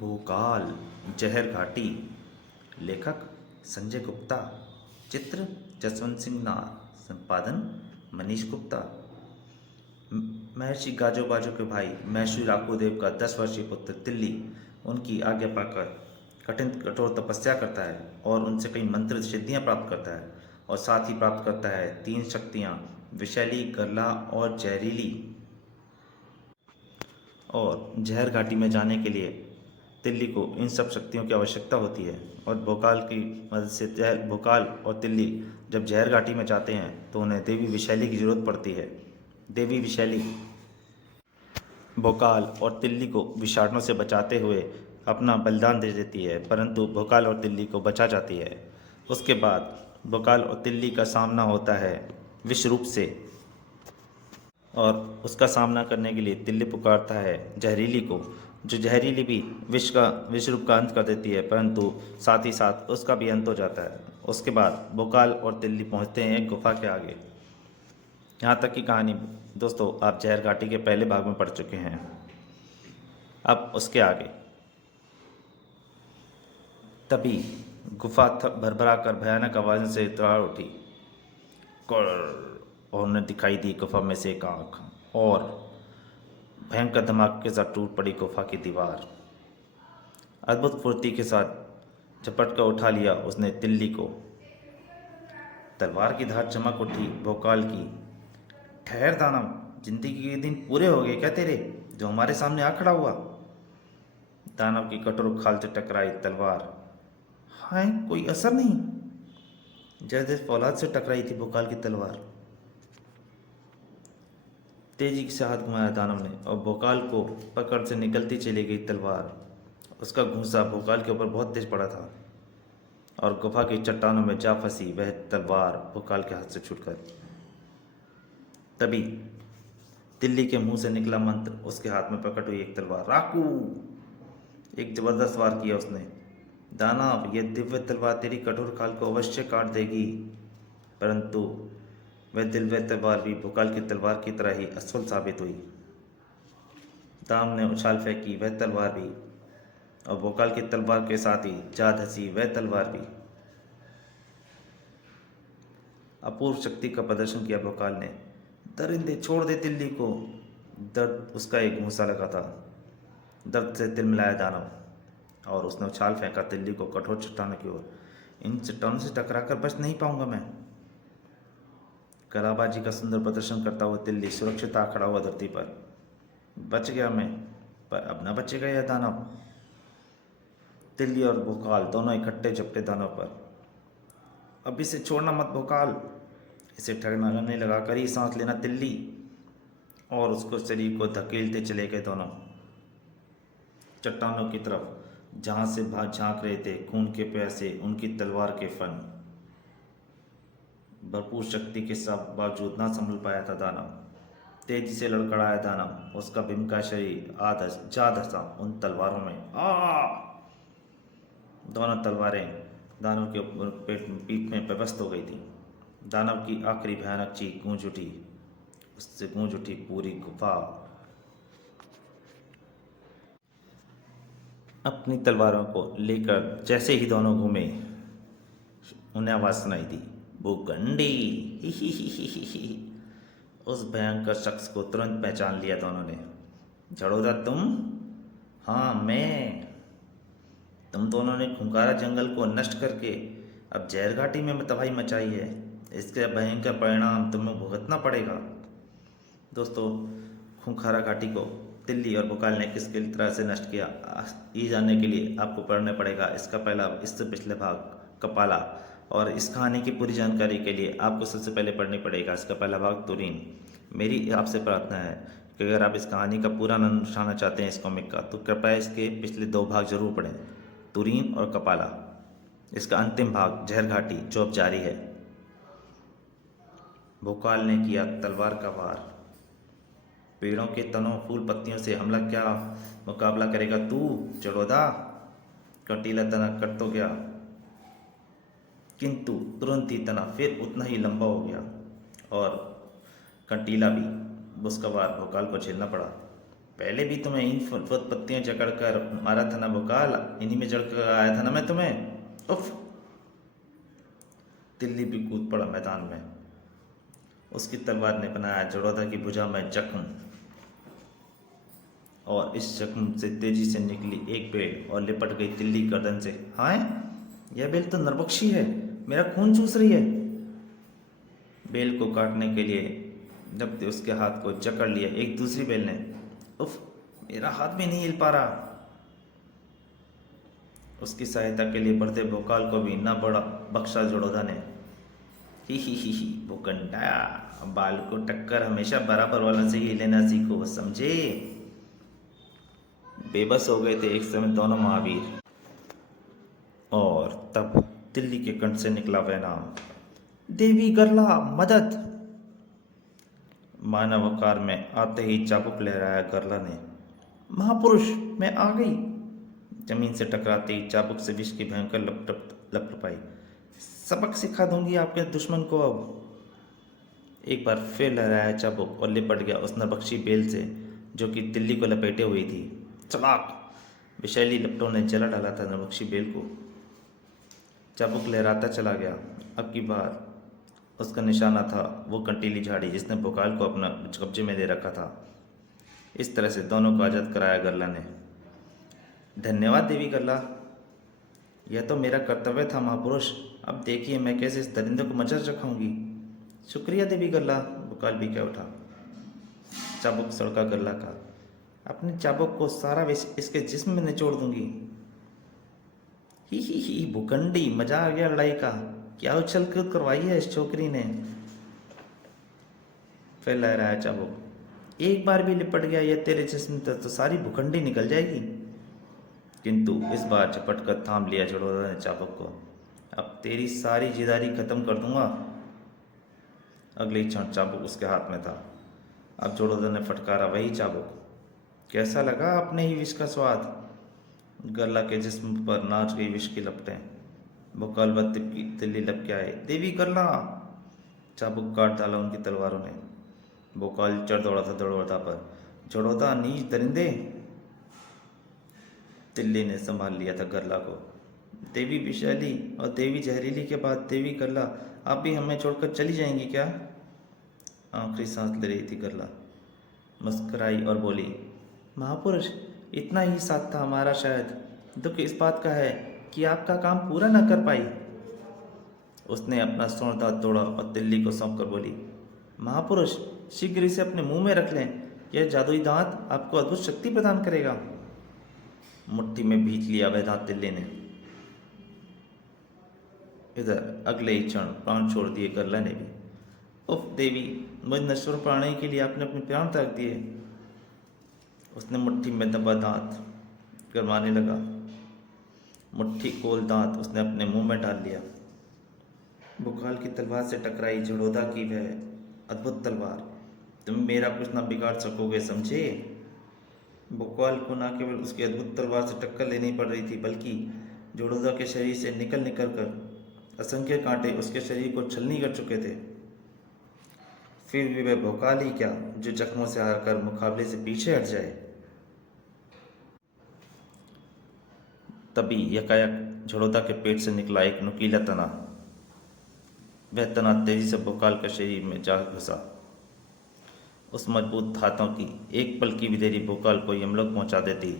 भोकाल जहर घाटी। लेखक संजय गुप्ता। चित्र जसवंत सिंह नार। संपादन मनीष गुप्ता। महर्षि गाजो बाजो के भाई महर्षि राकुदेव का 10 वर्षीय पुत्र तिल्ली उनकी आज्ञा पाकर कठिन कठोर तपस्या करता है और उनसे कई मंत्र सिद्धियां प्राप्त करता है और साथ ही प्राप्त करता है 3 शक्तियां, विषैली, गरला और जहरीली। और जहर घाटी में जाने के लिए तिल्ली को इन सब शक्तियों की आवश्यकता होती है और भोकाल की मदद से भोकाल और तिल्ली जब जहर घाटी में जाते हैं तो उन्हें देवी विषैली की जरूरत पड़ती है। देवी विषैली भोकाल और तिल्ली को विषाणु से बचाते हुए अपना बलिदान दे देती है, परंतु भोकाल और तिल्ली को बचा जाती है। उसके बाद भोकाल और तिल्ली का सामना होता है विष रूप से और उसका सामना करने के लिए तिल्ली पुकारता है जहरीली को, जो जहरीली भी विष रूप का अंत कर देती है, परंतु साथ ही साथ उसका भी अंत हो जाता है। उसके बाद भोकाल और तिल्ली पहुंचते हैं एक गुफा के आगे। यहाँ तक की कहानी दोस्तों आप जहर घाटी के पहले भाग में पढ़ चुके हैं। अब उसके आगे तभी गुफा भरभरा कर भयानक आवाज़ से तड़ाड़ उठी और उन्हें दिखाई दी गुफा में से एक आँख और भयंकर धमाके के साथ टूट पड़ी गुफा की दीवार। अद्भुत फुर्ती के साथ झपट कर उठा लिया उसने तिल्ली को। तलवार की धार चमक उठी भोकाल की। ठहर दानव, जिंदगी के दिन पूरे हो गए क्या तेरे, जो हमारे सामने आ खड़ा हुआ। दानव की कठोर खाल से टकराई तलवार। हाय, कोई असर नहीं। जैसे फौलाद से टकराई थी भोकाल की तलवार। तेजी से हाथ घुमाया दानव ने और भोकाल को पकड़ से निकलती चली गई तलवार। उसका घूंसा भोकाल के ऊपर बहुत तेज पड़ा था और गुफा की चट्टानों में जा फंसी वह तलवार भोकाल के हाथ से छूटकर। तभी तिल्ली के मुंह से निकला मंत्र उसके हाथ में प्रकट हुई एक तलवार। राकू! एक जबरदस्त वार किया उसने। दानव, यह दिव्य तलवार तेरी कठोर खाल को अवश्य काट देगी, परंतु वह दिव्य तलवार भी भोकाल की तलवार की तरह ही असफल साबित हुई। दानव ने उछाल फेंकी वह तलवार भी और भोकाल की तलवार के साथ ही जा धसी वह तलवार भी। अपूर्व शक्ति का प्रदर्शन किया भोकाल ने। दरिंदे, छोड़ दे तिल्ली को। दर्द उसका एक घूंसा लगा था। दर्द से तिलमिलाया दानव और उसने उछाल फेंका तिल्ली को कठोर चट्टानों की ओर। इन चट्टानों से टकराकर बच नहीं पाऊंगा मैं। कलाबाजी का सुंदर प्रदर्शन करता हुआ तिल्ली सुरक्षित आ खड़ा हुआ धरती पर। बच गया मैं, पर अब न बचेगा यह दानव। तिल्ली और भोकाल दोनों इकट्ठे झपटे दानव पर। अब इसे छोड़ना मत भोकाल, इसे ठगने लगाकर ही सांस लेना तिल्ली। और उसको शरीर को धकेलते चले गए दोनों चट्टानों की तरफ, जहां से भाग झांक रहे थे खून के प्यासे उनकी तलवार के फन। भरपूर शक्ति के सब बावजूद ना संभल पाया था दानव। तेजी से लड़खड़ाया दानव, उसका भीम का शरीर जा धंसा उन तलवारों में। दोनों तलवारें दानव के पीठ में पेवस्त हो गई थी। दानव की आखिरी भयानक चीख गूंज उठी, उससे गूंज उठी पूरी गुफा। अपनी तलवारों को लेकर जैसे ही दोनों घूमे उन्हें आवाज सुनाई दी, भूखंडी। उस भयंकर शख्स को तुरंत पहचान लिया दोनों ने। झड़ोदा तुम? हाँ मैं। तुम दोनों ने खुंखारा जंगल को नष्ट करके अब जहर घाटी में तबाही मचाई है। इसके भयंकर परिणाम तुम्हें भुगतना पड़ेगा। दोस्तों, खुंखारा घाटी को तिल्ली और भोकाल ने किस तरह से नष्ट किया, ये जानने के लिए आपको पढ़ना पड़ेगा इससे पिछले भाग कपाला। और इस कहानी की पूरी जानकारी के लिए आपको सबसे पहले पढ़नी पड़ेगा इसका पहला भाग तुरीन। मेरी आपसे प्रार्थना है कि अगर आप इस कहानी का पूरा आनंद उठाना चाहते हैं इस कॉमिक का, तो कृपया इसके पिछले 2 भाग जरूर पढ़ें, तुरीन और कपाला। इसका अंतिम भाग जहर घाटी जो अब जारी है। भोकाल ने किया तलवार का वार। पेड़ों के तनों फूल पत्तियों से हमला क्या मुकाबला करेगा तू चड़ोदा। कंटीला तना कट तो गया, किंतु तुरंत ही तना फिर उतना ही लंबा हो गया और कंटीला भी उसका वार भोकाल को झेलना पड़ा। पहले भी तुम्हें इन फुट पत्तियों जकड़ कर मारा था ना भोकाल, इन्हीं में जड़ कर आया था ना मैं तुम्हें। उफ। तिल्ली भी कूद पड़ा मैदान में। उसकी तलवार ने बनाया जड़ौदा की भुजा में जख्म, और इस जख्म से तेजी से निकली एक बेल और लिपट गई तिल्ली गर्दन से। हाँ, यह बेल तो नरबख्शी है, मेरा खून चूस रही है। बेल को काटने के लिए जब उसके हाथ को जकड़ लिया एक दूसरी बेल ने। उफ, मेरा हाथ भी नहीं हिल पा रहा। उसकी सहायता के लिए बढ़ते भोकाल को भी न बड़ा बख्शा जड़ौदा ने। ही भूकंडा, बाल को टक्कर हमेशा बराबर वालों से ही लेना सीखो, समझे। बेबस हो गए थे एक समय दोनों महावीर, और तब तिल्ली के कंठ से निकला वह नाम, देवी गरला मदद। मानव आकार में आते ही चाबुक लहराया गरला ने। महापुरुष, मैं आ गई। जमीन से टकराते ही चाबुक से विष की भयंकर लपटपाई। सबक सिखा दूंगी आपके दुश्मन को अब। एक बार फिर लहराया चाबुक और लिपट गया उस नरबख्शी बेल से जो कि तिल्ली को लपेटे हुई थी। चलाक विषैली लपटों ने जला डाला था नरबख्शी बेल को। चाबुक लहराता चला गया। अब की बार उसका निशाना था वो कंटीली झाड़ी जिसने भोकाल को अपना कब्जे में दे रखा था। इस तरह से दोनों को आज़ाद कराया गरला ने। धन्यवाद देवी गरला, यह तो मेरा कर्तव्य था महापुरुष। अब देखिए मैं कैसे इस दरिंदे को मचा रखाऊंगी। शुक्रिया देवी गरला, भोकाल भी क्या उठा। चाबुक सड़का गरला का। अपने चाबुक को सारा विष इसके जिस्म में निचोड़ दूंगी। ही भूखंडी, मजा आ गया लड़ाई का। क्या उछल कूद करवाई है इस छोकरी ने। फिर लहराया चाबुक। एक बार भी लिपट गया ये तेरे जिस्म तक तो सारी भूखंडी निकल जाएगी। किंतु इस बार झपट कर थाम लिया जड़ौदा ने चाबुक को। अब तेरी सारी जिदारी खत्म कर दूंगा। अगले क्षण चाबुक उसके हाथ में था। अब जड़ौदा ने फटकारा वही चाबुक। कैसा लगा अपने ही विष का स्वाद। गरला के जिस्म पर नाच गई विष की लपटें। भोकाल व तिल्ली लपके आए। देवी गरला, चाबुक काट डाला उनकी तलवारों ने। भोकाल चढ़ दौड़ा था जड़ौदा पर। जड़ौदा, नीच दरिंदे। तिल्ली ने संभाल लिया था गरला को। देवी विषैली और देवी जहरीली के बाद देवी गरला, आप भी हमें छोड़कर चली जाएंगी क्या। आखिरी सांस ले रही थी गरला। मुस्कुराई और बोली, महापुरुष, इतना ही साथ था हमारा। शायद दुख इस बात का है कि आपका काम पूरा न कर पाई। उसने अपना स्वर्ण दांत तोड़ा और तिल्ली को सौंप कर बोली, महापुरुष, शीघ्र इसे अपने मुंह में रख लें। यह जादुई दांत आपको अद्भुत शक्ति प्रदान करेगा। मुट्ठी में भींच लिया वह दांत तिल्ली ने। इधर अगले ही क्षण प्राण छोड़ दिए गरला ने भी। उफ देवी, मुझ नश्वर प्राणी के लिए आपने अपने प्राण त्याग दिए। उसने मुट्ठी में दबा दांत गरमाने लगा। मुट्ठी कोल दांत उसने अपने मुंह में डाल लिया। भोकाल की तलवार से टकराई जड़ौदा की वह अद्भुत तलवार। तुम मेरा कुछ ना बिगाड़ सकोगे, समझे। भोकाल को न केवल उसकी अद्भुत तलवार से टक्कर लेनी पड़ रही थी, बल्कि जड़ौदा के शरीर से निकल निकल कर असंख्य कांटे उसके शरीर को छलनी कर चुके थे। फिर भी वह भोकाल ही क्या जो जख्मों से हार कर मुकाबले से पीछे हट जाए। तभी यकायक झड़ौदा के पेट से निकला एक नुकीला तना। वह तना तेजी से भोकाल के शरीर में जा घुसा। उस मजबूत हाथों की एक पल की भी देरी भोकाल को यमलोक पहुंचा देती।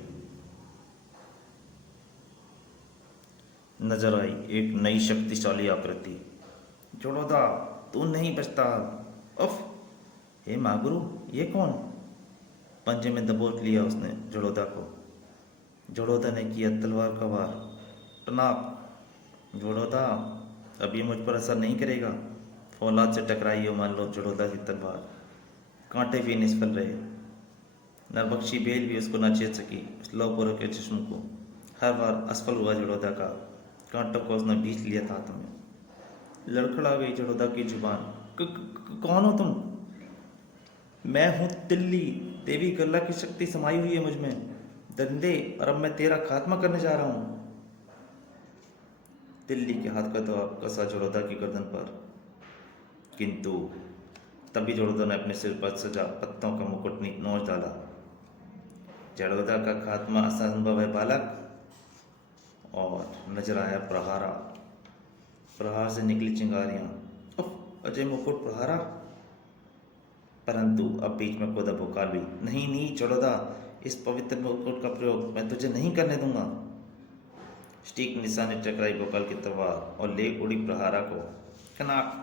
नजर आई एक नई शक्तिशाली आकृति। झड़ौदा, तू नहीं बचता। उफ, हे मागुरु, ये कौन। पंजे में दबोच लिया उसने झड़ौदा को। झड़ौदा ने किया तलवार का वार। टनाक। झड़ौदा, अब ये मुझ पर असर नहीं करेगा। फौलाद से टकराई हो मान लो झड़ौदा की तलवार। कांटे भी निष्फल रहे। नरबख्शी बेल भी उसको न छेद सकी। उस लौपुर के जिस्म को हर बार असफल हुआ झड़ौदा का। कांटों को उसने भींच लिया था हाथों में। लड़खड़ा गई झड़ौदा की जुबान। कौन हो तुम। मैं हूँ तिल्ली। देवी गरला की शक्ति समाई हुई है मुझ में दरिंदे, और अब मैं तेरा खात्मा करने जा रहा हूँ। तिल्ली के हाथ का दबाव कसा झड़ौदा की गर्दन पर। किंतु तभी झड़ौदा ने अपने सिर पर सजा पत्तों का मुकुट नोच डाला। जड़ोदा का खात्मा असंभव है बालक। और नजर आया प्रहारा, प्रहार से निकली चिंगारियां। उफ, अजय मुकुट प्रहारा। परंतु अब बीच में कूदा भोकाल भी। नहीं नहीं जड़ोदा, इस पवित्र मुकुट का प्रयोग मैं तुझे नहीं करने दूंगा। स्टीक निशाने टकराई भोकाल की तलवार और ले उड़ी प्रहारा को। कनाक।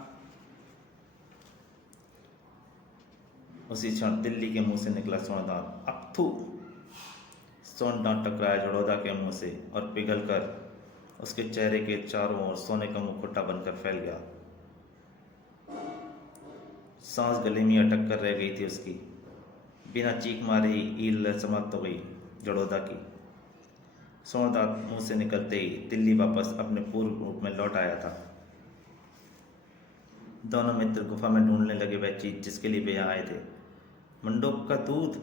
उसी क्षण दिल्ली के मुंह से निकला सोनदान। अक्थू। सोनदान टकराया जड़ोदा के मुंह से और पिघलकर उसके चेहरे के चारों ओर सोने का मुखौटा बनकर फैल गया। सांस गले में अटक कर रह गई थी उसकी। बिना चीख मारे ही ईल समाप्त हो गई जड़ोदा की। सोनदान मुंह से निकलते ही दिल्ली वापस अपने पूर्व रूप में लौट आया था। दोनों मित्र गुफा में ढूंढने लगे वह चीज जिसके लिए वे यहाँ आए थे। मंडोक का दूध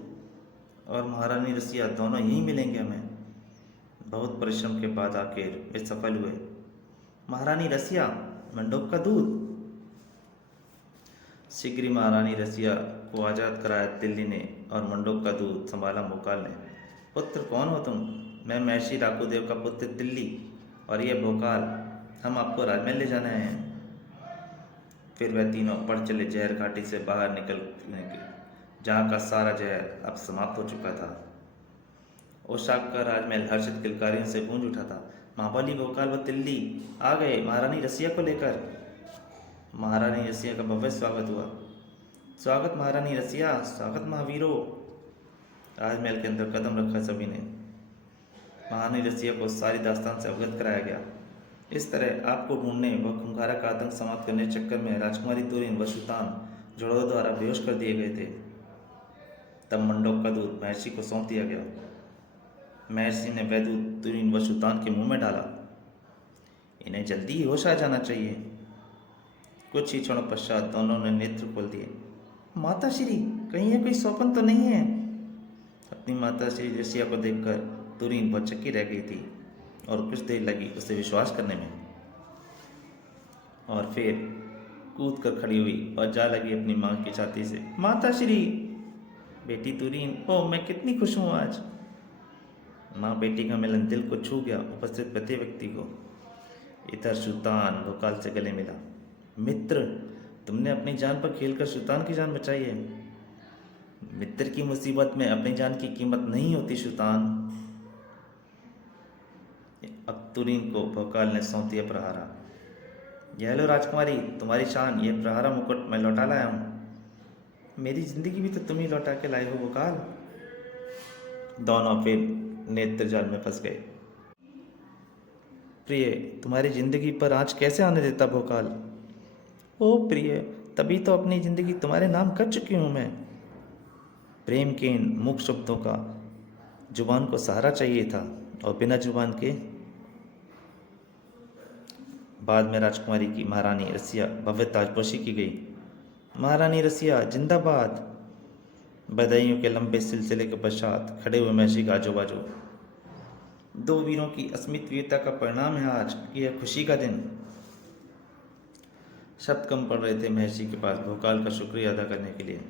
और महारानी रसिया दोनों यहीं मिलेंगे हमें। बहुत परिश्रम के बाद आखिर वे सफल हुए। महारानी रसिया, मंडोक का दूध। शीघ्र ही महारानी रसिया को आज़ाद कराया दिल्ली ने और मंडोक का दूध संभाला भोकाल ने। पुत्र कौन हो तुम? मैं महर्षि राकुदेव का पुत्र दिल्ली और ये भोकाल, हम आपको राजमहल ले जाने आए हैं। फिर वह तीनों बढ़ चले जहर घाटी से बाहर निकलने के, जहाँ का सारा जहर अब समाप्त हो चुका था। ओशाक का राजमहल हर्षित किलकारियों से गूंज उठा था। महाबली भोकाल व दिल्ली आ गए महारानी रसिया को लेकर। महारानी रसिया का भव्य स्वागत हुआ। स्वागत महारानी रसिया, स्वागत महावीरों। राजमहल के अंदर कदम रखा सभी ने। महारानी रसिया को सारी दास्तान से अवगत कराया गया। इस तरह आपको ढूंढने व खुंखारा का आतंक समाप्त करने के चक्कर में राजकुमारी तुरीन व सुल्तान जड़ोदा द्वारा बेहोश कर दिए गए थे। तब मंडोक का दूध महर्षि को सौंप दिया गया। महर्षि ने वह दूध तुरीन व सुल्तान के मुंह में डाला। इन्हें जल्दी ही होश आ जाना चाहिए। कुछ ही क्षणों पश्चात दोनों ने नेत्र खोल दिए। माता श्री, कहीं ये कोई स्वप्न तो नहीं है? अपनी माता श्री रसिया को देखकर तुरीन बहुत चक्की रह गई थी और कुछ देर लगी उसे विश्वास करने में। और फिर कूद कर खड़ी हुई और जा लगी अपनी माँ की छाती से। माता श्री! बेटी तुरीन, ओह मैं कितनी खुश हूँ आज। माँ बेटी का मिलन दिल को छू गया उपस्थित प्रत्येक व्यक्ति को। इधर सुल्तान भोकाल से गले मिला। मित्र, तुमने अपनी जान पर खेलकर सुल्तान की जान बचाई है। मित्र की मुसीबत में अपनी जान की कीमत नहीं होती सुल्तान। अब तुरीन को भोकाल ने सौंप दिया प्रहारा। यह लो राजकुमारी, तुम्हारी शान, यह प्रहारा मुकुट मैं लौटा लाया हूँ। मेरी जिंदगी भी तो तुम ही लौटा के लाए हो भोकाल। दोनों फिर नेत्र जाल में फंस गए। प्रिय, तुम्हारी जिंदगी पर आँच कैसे आने देता भोकाल? ओ प्रिय, तभी तो अपनी जिंदगी तुम्हारे नाम कर चुकी हूँ मैं। प्रेम के इन मूक शब्दों का जुबान को सहारा चाहिए था और बिना जुबान के। बाद में राजकुमारी की महारानी रसिया भव्य ताजपोशी की गई। महारानी रसिया जिंदाबाद। बधाइयों के लंबे सिलसिले के पश्चात खड़े हुए महर्षि का आजू बाजू। दो वीरों की अस्मित वीरता का परिणाम है आज यह खुशी का दिन। शब्द कम पड़ रहे थे महर्षि के पास भोकाल का शुक्रिया अदा करने के लिए।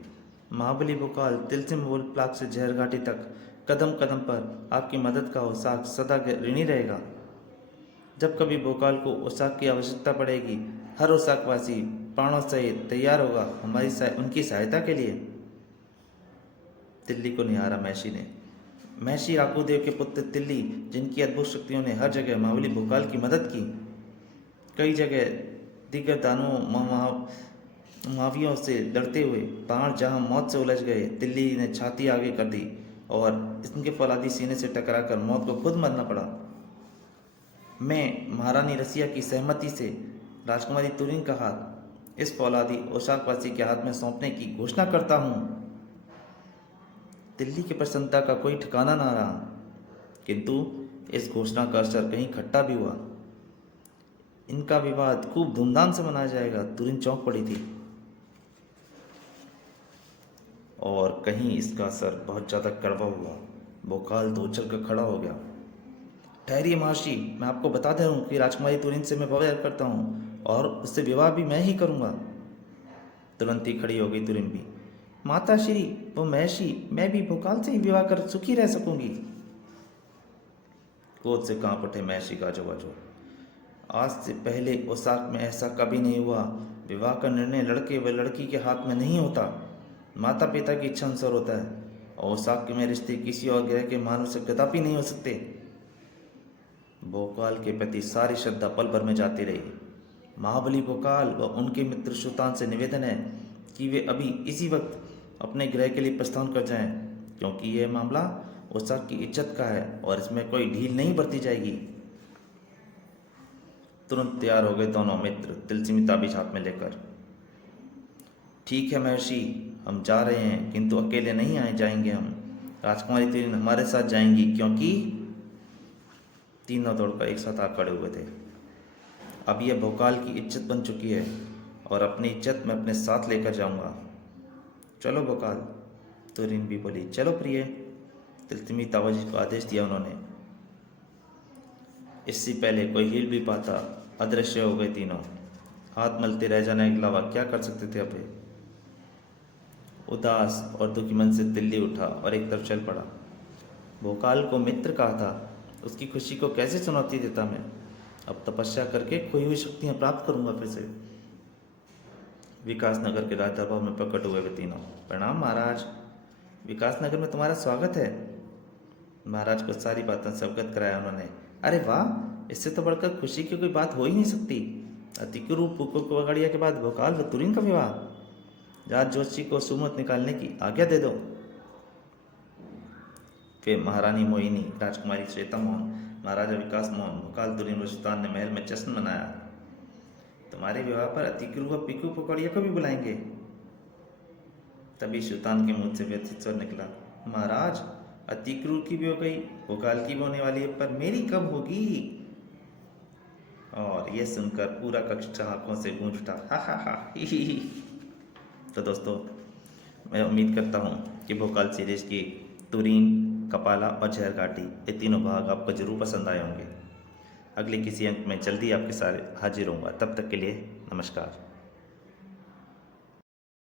महाबली भोकाल, दिल से मोल प्लाक से जहर घाटी तक कदम कदम पर आपकी मदद का ओसाक सदा ऋणी रहेगा। जब कभी भोकाल को ओसाक की आवश्यकता पड़ेगी, हर ओसाकवासी प्राणों सहित तैयार होगा उनकी सहायता के लिए। दिल्ली को निहारा महर्षि ने। महर्षि राकुदेव के पुत्र दिल्ली, जिनकी अद्भुत शक्तियों ने हर जगह महाबली भोकाल की मदद की। कई जगह दिग्गज दानवों महावियों से लड़ते हुए बाण जहां मौत से उलझ गए, दिल्ली ने छाती आगे कर दी और इनके फौलादी सीने से टकराकर मौत को खुद मरना पड़ा। मैं महारानी रसिया की सहमति से राजकुमारी तुरीन का हाथ इस फौलादी ओशाकवासी के हाथ में सौंपने की घोषणा करता हूँ। दिल्ली की प्रसन्नता का कोई ठिकाना ना रहा, किंतु इस घोषणा का असर कहीं खट्टा भी हुआ। इनका विवाद खूब धूमधाम से मनाया जाएगा। तुरीन चौंक पड़ी थी और कहीं इसका असर बहुत ज़्यादा कड़वा हुआ। भोकाल तो उछल कर खड़ा हो गया। ठहरिए महर्षि, मैं आपको बता दे रहा हूँ कि राजकुमारी तुरीन से मैं प्यार करता हूँ और उससे विवाह भी मैं ही करूँगा। तुरंत ही खड़ी हो गई तुरीन भी। माता श्री वो महर्षि, मैं भी भोकाल से ही विवाह कर सुखी रह सकूंगी। क्रोध से कांप उठे महर्षि गाजो। आज से पहले उसाक में ऐसा कभी नहीं हुआ। विवाह का निर्णय लड़के व लड़की के हाथ में नहीं होता, माता पिता की इच्छा अनुसार होता है। और उसाक में रिश्ते किसी और ग्रह के मानव से कदापि नहीं हो सकते। भोकाल के प्रति सारी श्रद्धा पल भर में जाती रही। महाबली भोकाल व उनके मित्र सुल्तान से निवेदन है कि वे अभी इसी वक्त अपने ग्रह के लिए प्रस्थान कर जाएं, क्योंकि यह मामला उसाक की इज्जत का है और इसमें कोई ढील नहीं बरती जाएगी। तुरंत तैयार हो गए दोनों मित्र, तिलस्मी ताबीज हाथ में लेकर। ठीक है महर्षि, हम जा रहे हैं, किंतु अकेले नहीं आए जाएंगे हम। राजकुमारी तीन हमारे साथ जाएंगी, क्योंकि तीनों दौड़कर एक साथ आ खड़े हुए थे। अब यह भोकाल की इज्जत बन चुकी है और अपनी इज्जत मैं अपने साथ लेकर जाऊंगा। चलो भोकाल, तुरीन भी बोली। चलो प्रिय, तिलस्मी ताबीज को आदेश दिया उन्होंने। इससे पहले कोई हिल भी पाता, अदृश्य हो गए तीनों। हाथ मलते रह जाने के अलावा क्या कर सकते थे अबे। उदास और दुखी मन से दिल्ली उठा और एक तरफ चल पड़ा। भोकाल को मित्र कहा था, उसकी खुशी को कैसे चुनौती देता मैं। अब तपस्या करके खोई हुई शक्तियाँ प्राप्त करूंगा फिर से। विकास नगर के राजदरबार में प्रकट हुए वे तीनों। प्रणाम महाराज, विकास नगर में तुम्हारा स्वागत है। महाराज को सारी बातें से अवगत कराया उन्होंने। अरे वाह, इससे तो बढ़कर खुशी की कोई बात हो ही नहीं सकती। अतिक्रु पुकुरगड़िया के बाद भोकाल व तुरीन का विवाह। राज जोशी को सुमत निकालने की आज्ञा दे दो। फिर महारानी मोहिनी, राजकुमारी श्वेता मोहन, महाराजा विकास मोहन, भोकाल तुरीन व सुल्तान ने महल में जश्न मनाया। तुम्हारे विवाह पर अतिक्रु व पिकू पकड़िया को भी बुलाएंगे। तभी सुल्तान के मुंह से व्यथित स्वर निकला, महाराज अतिक्रु की भी हो गई, भोकाल की भी होने वाली है, पर मेरी कब होगी। और यह सुनकर पूरा कक्ष चाहकों से गूंज उठा, हा हा हा ही ही। तो दोस्तों, मैं उम्मीद करता हूँ कि भोकाल सीरीज की तुरीन, कपाला और झहरघाटी ये तीनों भाग आपको जरूर पसंद आए होंगे। अगले किसी अंक में जल्दी आपके सारे हाजिर होऊंगा। तब तक के लिए नमस्कार।